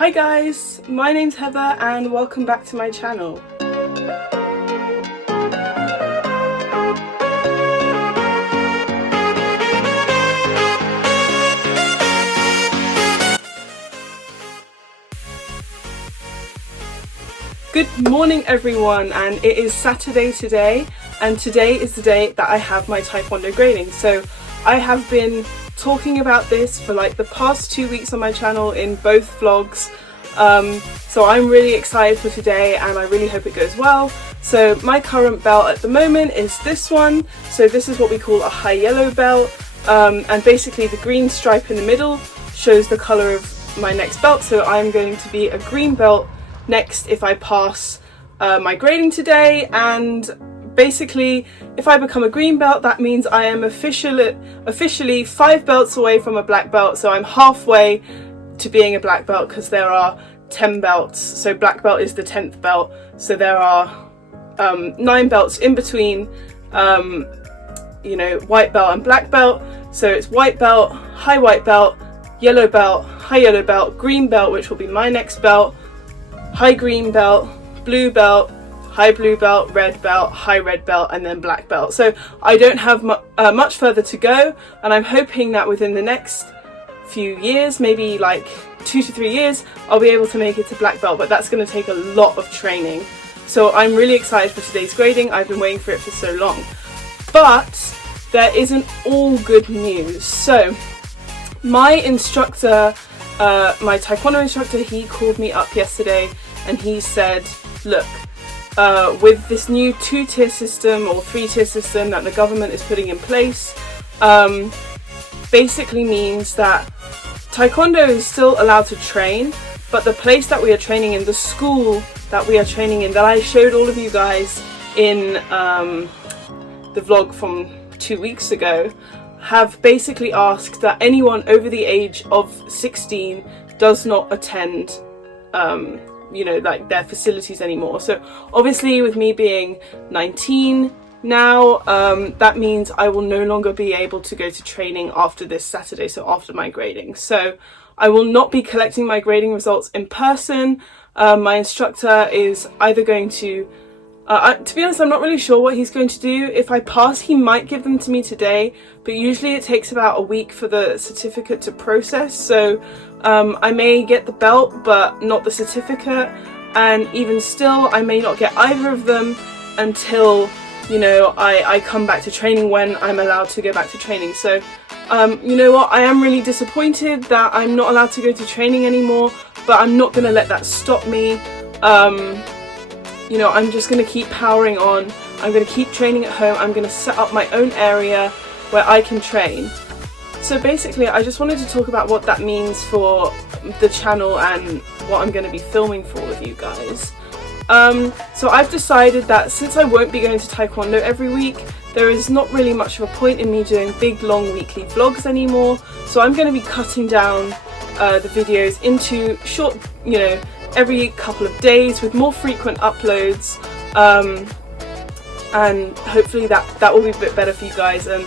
Hi guys, my name's Heather and welcome back to my channel. Good morning everyone, and it is Saturday today, and today is the day that I have my Taekwondo grading. So I have been talking about this for like the past 2 weeks on my channel in both vlogs, so I'm really excited for today and I really hope it goes well. So my current belt at the moment is this one. So this is what we call a high yellow belt, and basically the green stripe in the middle shows the colour of my next belt. So I'm going to be a green belt next if I pass my grading today, and basically if I become a green belt, that means I am officially 5 belts away from a black belt. So I'm halfway to being a black belt because there are 10 belts, so black belt is the 10th belt, so there are 9 belts in between you know, white belt and black belt. So it's white belt, high white belt, high yellow belt, green belt, which will be my next belt, high green belt, blue belt, high blue belt, red belt, high red belt, and then black belt. So I don't have much further to go, and I'm hoping that within the next few years, maybe like 2 to 3 years, I'll be able to make it to black belt, but that's going to take a lot of training. So I'm really excited for today's grading. I've been waiting for it for so long. But there isn't all good news. So my instructor, my Taekwondo instructor, he called me up yesterday and he said, look, with this new 2-tier system or 3-tier system that the government is putting in place, basically means that Taekwondo is still allowed to train, but the place that we are training in, the school that we are training in, that I showed all of you guys in the vlog from 2 weeks ago, have basically asked that anyone over the age of 16 does not attend you know, like their facilities anymore. So obviously with me being 19 now, that means I will no longer be able to go to training after this Saturday, so after my grading. So I will not be collecting my grading results in person. My instructor is either going to be honest, I'm not really sure what he's going to do. If I pass, he might give them to me today, but usually it takes about a week for the certificate to process. So I may get the belt, but not the certificate. And even still, I may not get either of them until, you know, I come back to training, when I'm allowed to go back to training. So, you know what, I am really disappointed that I'm not allowed to go to training anymore, but I'm not going to let that stop me. You know, I'm just going to keep powering on. I'm going to keep training at home. I'm going to set up my own area where I can train. So basically, I just wanted to talk about what that means for the channel and what I'm going to be filming for all of you guys. So I've decided that since I won't be going to Taekwondo every week, there is not really much of a point in me doing big, long weekly vlogs anymore. So I'm going to be cutting down the videos into short, you know, every couple of days with more frequent uploads, and hopefully that will be a bit better for you guys, and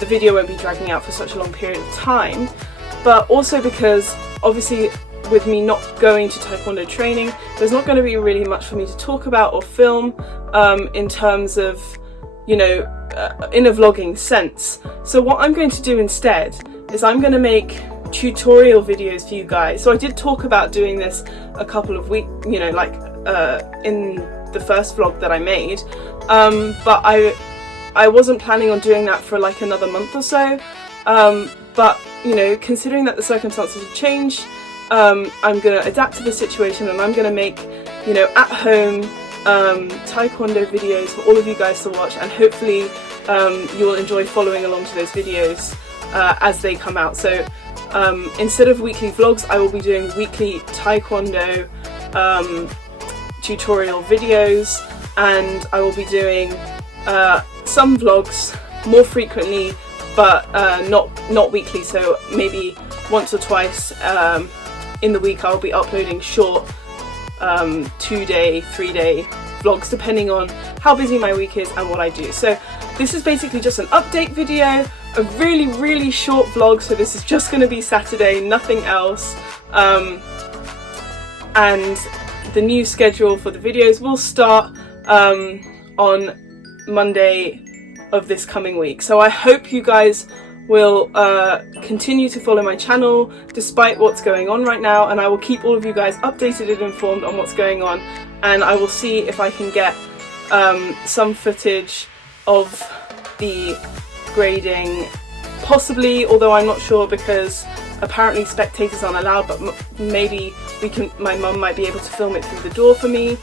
the video won't be dragging out for such a long period of time. But also because obviously with me not going to Taekwondo training, there's not going to be really much for me to talk about or film in terms of, you know, in a vlogging sense. So what I'm going to do instead is I'm going to make tutorial videos for you guys. So I did talk about doing this a couple of weeks, you know, like in the first vlog that I made, but I wasn't planning on doing that for like another month or so, but you know, considering that the circumstances have changed, I'm gonna adapt to the situation and I'm gonna make, you know, at home Taekwondo videos for all of you guys to watch, and hopefully you will enjoy following along to those videos as they come out. So instead of weekly vlogs, I will be doing weekly Taekwondo tutorial videos, and I will be doing some vlogs more frequently, but not weekly. So maybe once or twice in the week I'll be uploading short 2-day, 3-day vlogs, depending on how busy my week is and what I do. So this is basically just an update video, a really short vlog, so this is just going to be Saturday, nothing else. and the new schedule for the videos will start on Monday of this coming week. So I hope you guys will continue to follow my channel despite what's going on right now, and I will keep all of you guys updated and informed on what's going on, and I will see if I can get some footage of the grading, possibly, although I'm not sure because apparently spectators aren't allowed, but maybe my mum might be able to film it through the door for me.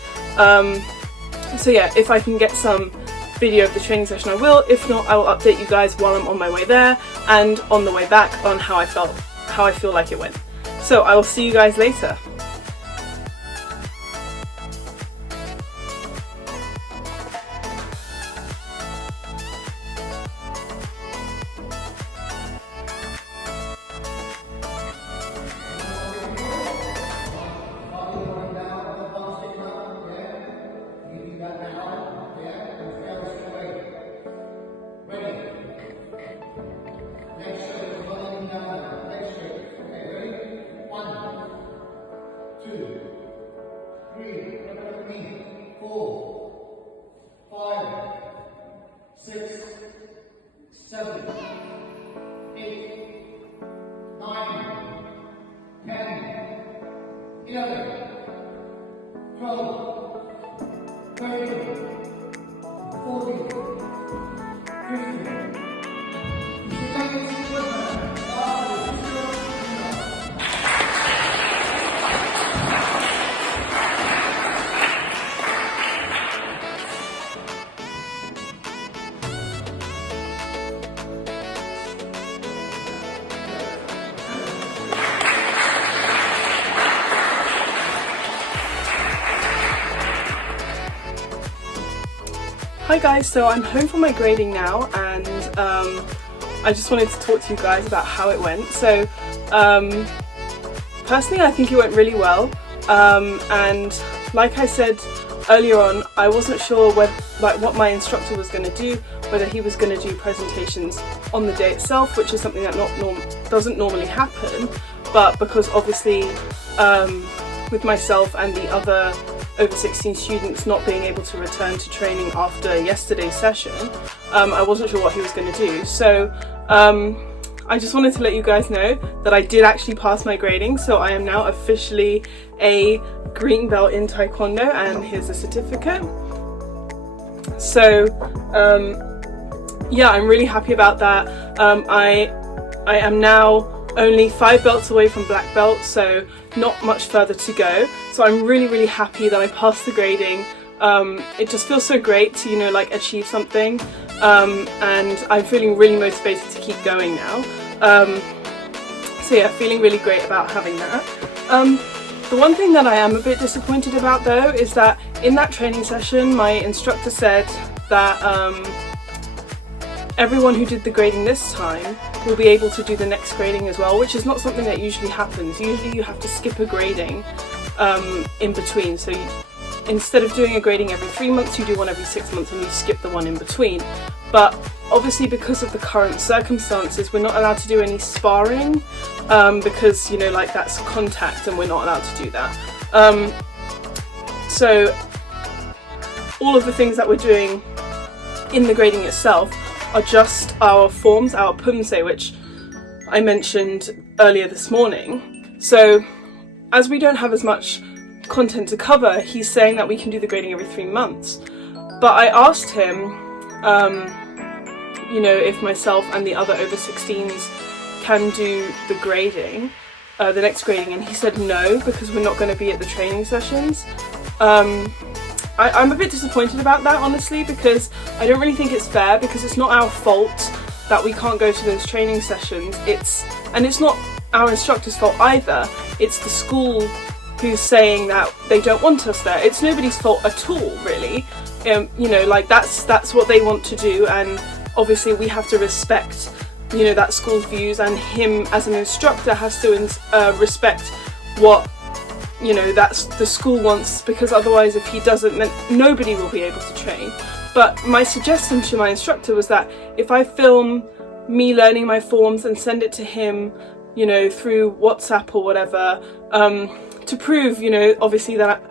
So yeah, if I can get some video of the training session I will. If not, I will update you guys while I'm on my way there and on the way back on how I feel like it went. So I will see you guys later. Hi guys, so I'm home from my grading now, and I just wanted to talk to you guys about how it went. So personally I think it went really well, and like I said earlier on, I wasn't sure what my instructor was going to do, whether he was going to do presentations on the day itself, which is something that doesn't normally happen, but because obviously with myself and the other over 16 students not being able to return to training after yesterday's session, I wasn't sure what he was going to do. So I just wanted to let you guys know that I did actually pass my grading, so I am now officially a green belt in Taekwondo, and here's a certificate. So yeah, I'm really happy about that. I am now only 5 belts away from black belt, so not much further to go. So I'm really happy that I passed the grading. It just feels so great to, you know, like achieve something, and I'm feeling really motivated to keep going now. So yeah, feeling really great about having that. The one thing that I am a bit disappointed about though is that in that training session my instructor said that everyone who did the grading this time will be able to do the next grading as well, which is not something that usually happens. Usually you have to skip a grading in between. So instead of doing a grading every 3 months, you do one every 6 months and you skip the one in between. But obviously because of the current circumstances, we're not allowed to do any sparring because, you know, like that's contact and we're not allowed to do that. So all of the things that we're doing in the grading itself are just our forms, our pumse, which I mentioned earlier this morning. So as we don't have as much content to cover, he's saying that we can do the grading every 3 months. But I asked him, you know, if myself and the other over 16s can do the grading, the next grading, and he said no, because we're not going to be at the training sessions. I'm a bit disappointed about that, honestly, because I don't really think it's fair, because it's not our fault that we can't go to those training sessions. And it's not our instructor's fault either. It's the school who's saying that they don't want us there. It's nobody's fault at all, really. You know, like that's what they want to do, and obviously we have to respect, you know, that school's views, and him as an instructor has to respect what, you know, that's the school wants, because otherwise if he doesn't, then nobody will be able to train. But my suggestion to my instructor was that if I film me learning my forms and send it to him, you know, through WhatsApp or whatever, to prove, you know, obviously that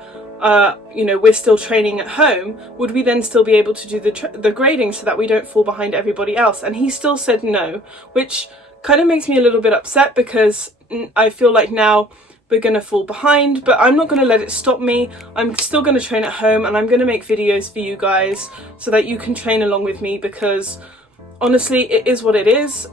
you know, we're still training at home, would we then still be able to do the grading so that we don't fall behind everybody else? And he still said no, which kind of makes me a little bit upset, because I feel like now we're gonna fall behind, but I'm not gonna let it stop me. I'm still gonna train at home, and I'm gonna make videos for you guys so that you can train along with me, because honestly, it is what it is.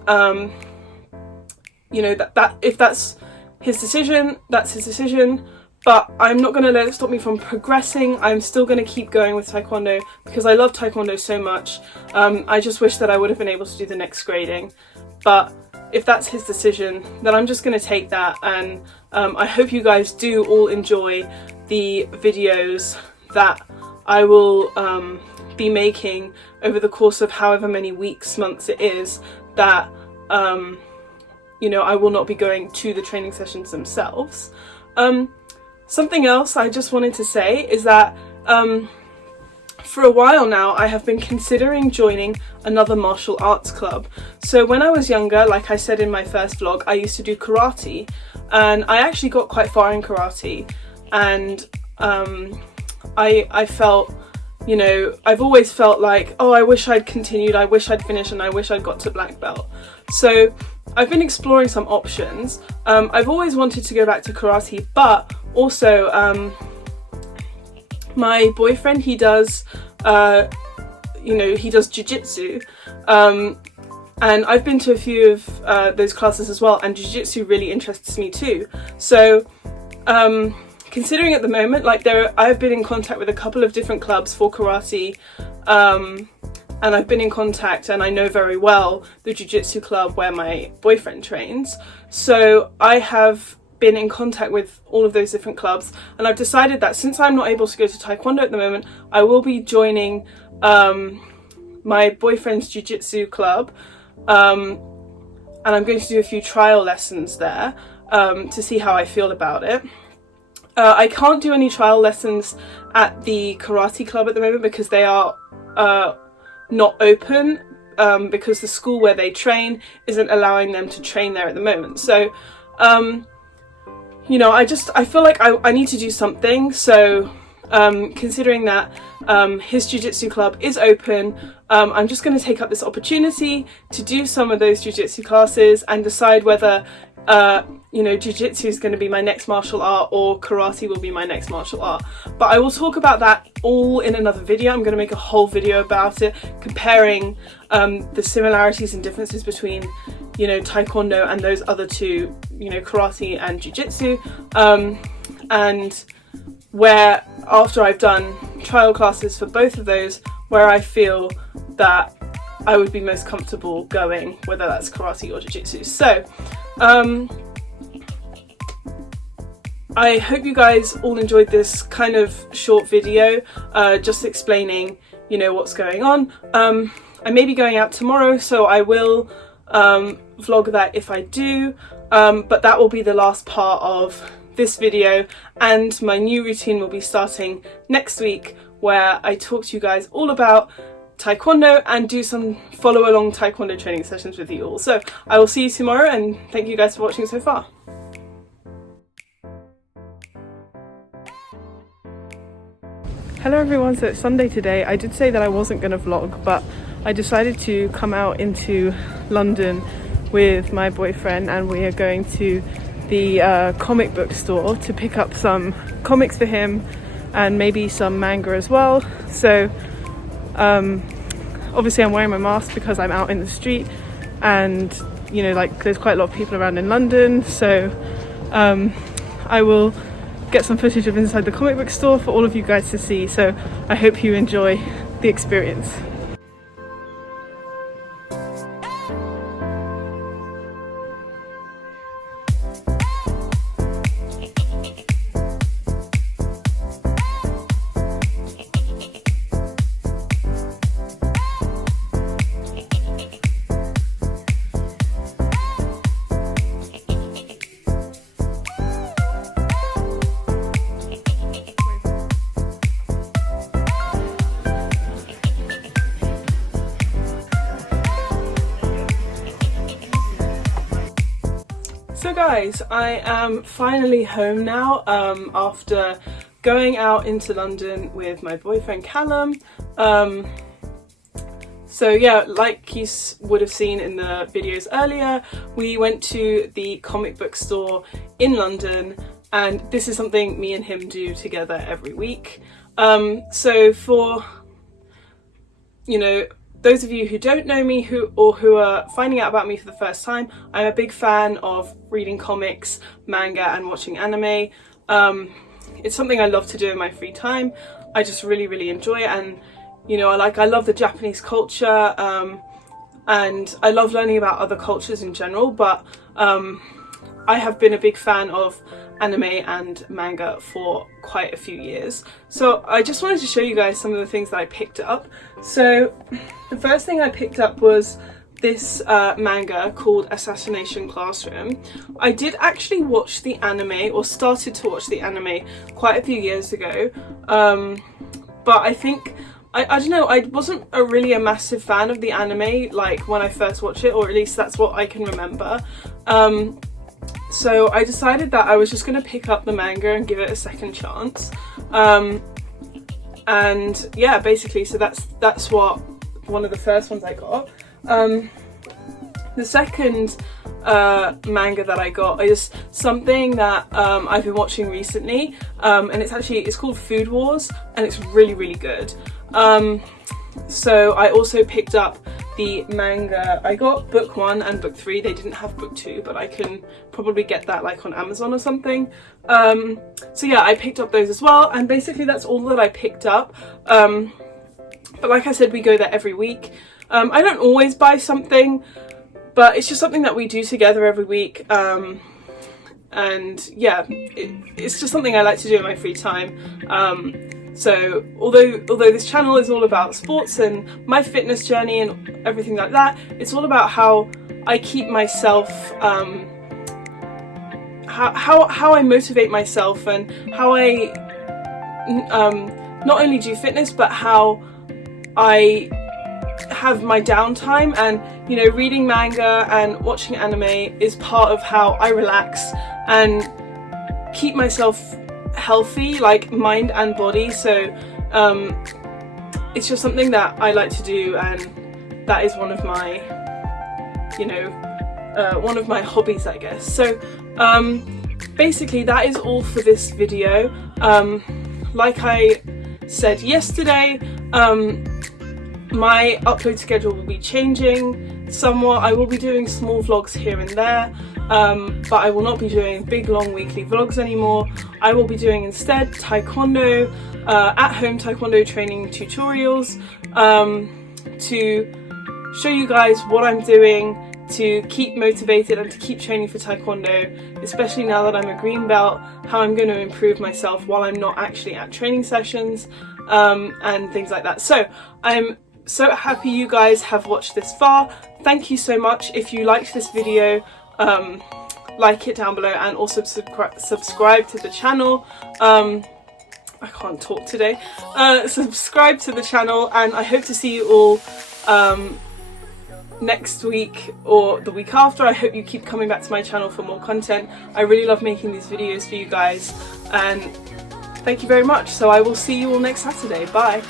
You know, that if that's his decision, that's his decision, but I'm not gonna let it stop me from progressing. I'm still gonna keep going with Taekwondo because I love Taekwondo so much. I just wish that I would have been able to do the next grading, but if that's his decision, then I'm just going to take that, and I hope you guys do all enjoy the videos that I will be making over the course of however many weeks, months it is that you know, I will not be going to the training sessions themselves. Something else I just wanted to say is that for a while now I have been considering joining another martial arts club. So when I was younger, like I said in my first vlog, I used to do karate, and I actually got quite far in karate, and I felt, you know, I've always felt like, oh, I wish I'd continued, I wish I'd finished, and I wish I'd got to black belt. So I've been exploring some options. I've always wanted to go back to karate, but also my boyfriend, he does, you know, he does jiu-jitsu, and I've been to a few of those classes as well, and jiu-jitsu really interests me too. So considering at the moment, like I've been in contact with a couple of different clubs for karate, and I've been in contact, and I know very well the jiu-jitsu club where my boyfriend trains. So I have been in contact with all of those different clubs, and I've decided that since I'm not able to go to Taekwondo at the moment, I will be joining my boyfriend's jiu-jitsu club, and I'm going to do a few trial lessons there to see how I feel about it. I can't do any trial lessons at the karate club at the moment because they are not open, because the school where they train isn't allowing them to train there at the moment. So you know, I feel like I need to do something. So considering that his jiu-jitsu club is open, I'm just going to take up this opportunity to do some of those jiu-jitsu classes and decide whether you know, jiu-jitsu is going to be my next martial art or karate will be my next martial art. But I will talk about that all in another video. I'm going to make a whole video about it, comparing the similarities and differences between, you know, Taekwondo and those other two, you know, karate and jiu-jitsu, and where after I've done trial classes for both of those, where I feel that I would be most comfortable going, whether that's karate or jiu-jitsu. So I hope you guys all enjoyed this kind of short video, just explaining, you know, what's going on. I may be going out tomorrow, so I will vlog that if I do, but that will be the last part of this video, and my new routine will be starting next week, where I talk to you guys all about Taekwondo and do some follow along Taekwondo training sessions with you all. So I will see you tomorrow, and thank you guys for watching so far. Hello everyone, so it's Sunday today. I did say that I wasn't going to vlog, but I decided to come out into London with my boyfriend, and we are going to the comic book store to pick up some comics for him and maybe some manga as well. So obviously I'm wearing my mask because I'm out in the street, and you know, like, there's quite a lot of people around in London, so I will get some footage of inside the comic book store for all of you guys to see. So I hope you enjoy the experience. guys, I am finally home now after going out into London with my boyfriend Callum. So yeah, like you would have seen in the videos earlier, we went to the comic book store in London, and this is something me and him do together every week. So for, you know, those of you who don't know me who are finding out about me for the first time, I'm a big fan of reading comics, manga and watching anime. It's something I love to do in my free time. I just really enjoy it, and you know, I love the Japanese culture, and I love learning about other cultures in general, but I have been a big fan of anime and manga for quite a few years. So I just wanted to show you guys some of the things that I picked up. So the first thing I picked up was this manga called Assassination Classroom. I did actually watch the anime, or started to watch the anime, quite a few years ago, but I think I don't know, I wasn't really a massive fan of the anime like when I first watched it, or at least that's what I can remember. So I decided that I was just going to pick up the manga and give it a second chance. And yeah, basically, so that's what one of the first ones I got. The second manga that I got is something that I've been watching recently, and it's called Food Wars, and it's really good. So I also picked up the manga. I got book 1 and book 3. They didn't have book 2, but I can probably get that like on Amazon or something. So yeah, I picked up those as well, and basically that's all that I picked up. But like I said, we go there every week. I don't always buy something, but it's just something that we do together every week. And yeah, it's just something I like to do in my free time. So although this channel is all about sports and my fitness journey and everything like that, it's all about how I keep myself, how I motivate myself, and how I not only do fitness, but how I have my downtime. And you know, reading manga and watching anime is part of how I relax and keep myself healthy, like mind and body. So it's just something that I like to do, and that is one of my, you know, one of my hobbies, I guess. So basically that is all for this video. Like I said yesterday, my upload schedule will be changing somewhat. I will be doing small vlogs here and there, but I will not be doing big long weekly vlogs anymore. I will be doing instead taekwondo, at-home taekwondo training tutorials, to show you guys what I'm doing to keep motivated and to keep training for taekwondo, especially now that I'm a green belt, how I'm going to improve myself while I'm not actually at training sessions, and things like that. So I'm so happy you guys have watched this far. Thank you so much. If you liked this video, like it down below, and also subscribe to the channel. I can't talk today. Subscribe to the channel, and I hope to see you all next week or the week after. I hope you keep coming back to my channel for more content. I really love making these videos for you guys, and thank you very much. So I will see you all next Saturday. Bye.